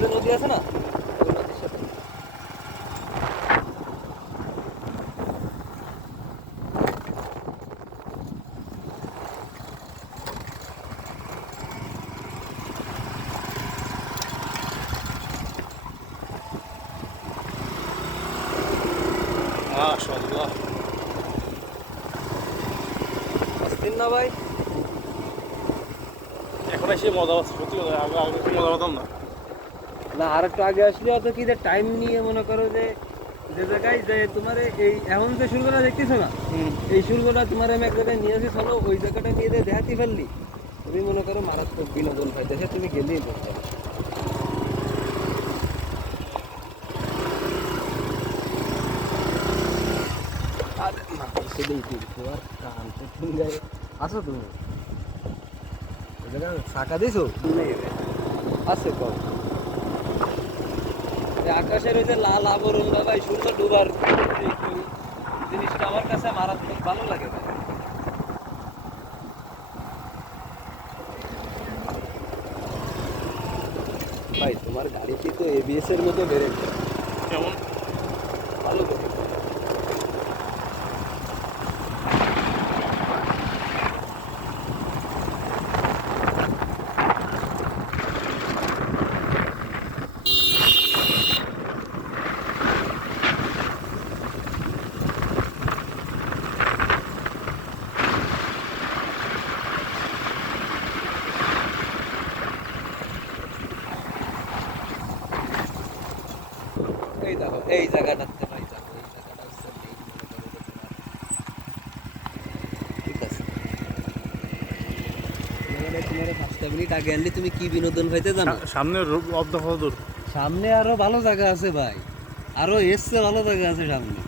যে নদী আছে না, ওই নদীর সাথে। মাশাআল্লাহ, অস্থির না ভাই? এখন এসে মজা হচ্ছে সত্যি কথা, আগে আগে মজা পেতাম না। না, আর একটু আগে আসলে অত কি যে টাইম নিয়ে মনে করো যে যে জায়গায় যে তোমার এই এখন যে সূর্যটা দেখতেছো না, এই সূর্যটা তোমার আমি এক জায়গায় নিয়ে আসি, চলো ওই জায়গাটা নিয়ে দিয়ে দেখাতে পারলি, তুমি মনে করো মারাত্মক বিনোদন পাইতেছে, তুমি গেলেই বলতে হবে। আরে না, সেটাই ঠিক, তোমার কান গায়ে আসো তুমি ওই জায়গায় ফাঁকা দিছো আছে কম। যে আকাশের ওই যে লাল আবরণ বা ভাই সূর্য ডুবার এই জিনিসটা আমার কাছে মারাত্মক ভালো লাগে ভাই। ভাই তোমার গাড়িটি তো এবিএস এর মতো বেড়ে কেমন? ভালো করে। এই দেখো এই জায়গাটাতে ভাই, দেখো এই জায়গাটা হচ্ছে main মনে করো যে তোমার, ঠিক আছে, এখানে তোমার 5টা মিনিট আগে আনলে তুমি কি বিনোদন পাইতে জানো? সামনে অর্ধ দূর। সামনে আরো ভালো জায়গা আছে ভাই, আরো এসছে ভালো জায়গা আছে সামনে।